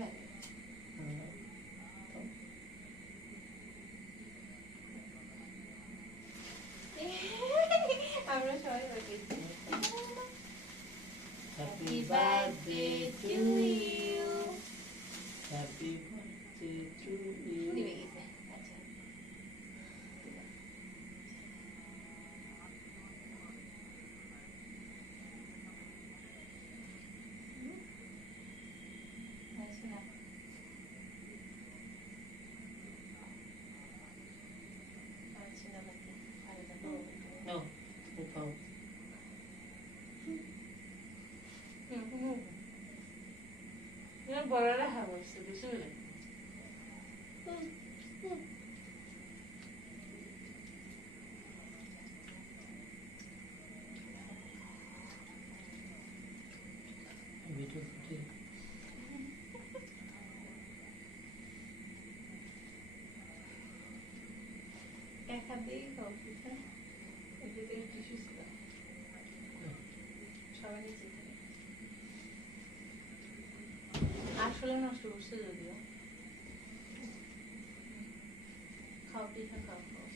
লাগে আমরা সবাই বলেছি happy birthday to you happy birthday to you. নিবে গেছে আচ্ছা আচ্ছা না আচ্ছা না বাকি আরে দেখো No, উঠাও। বড় রাখা বলছে বুঝতে পেলে ভিডিও ফুটে এক হাত দিয়ে খাও পিঠা এদিকে টিস্যু ছিল সবাই নিচে থেকে আসলে নষ্ট করছে যদিও খাও পিঠা খাও খাও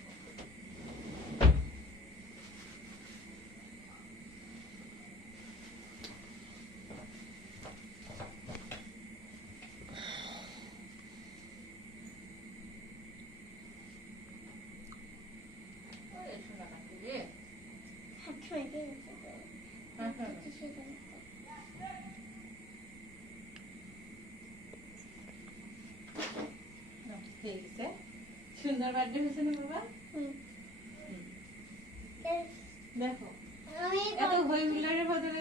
শোনা কাছে রে ঠিক আছে সুন্দর বার্থডে হয়েছে না বাবা দেখো এত হই হুল্লারের বদলে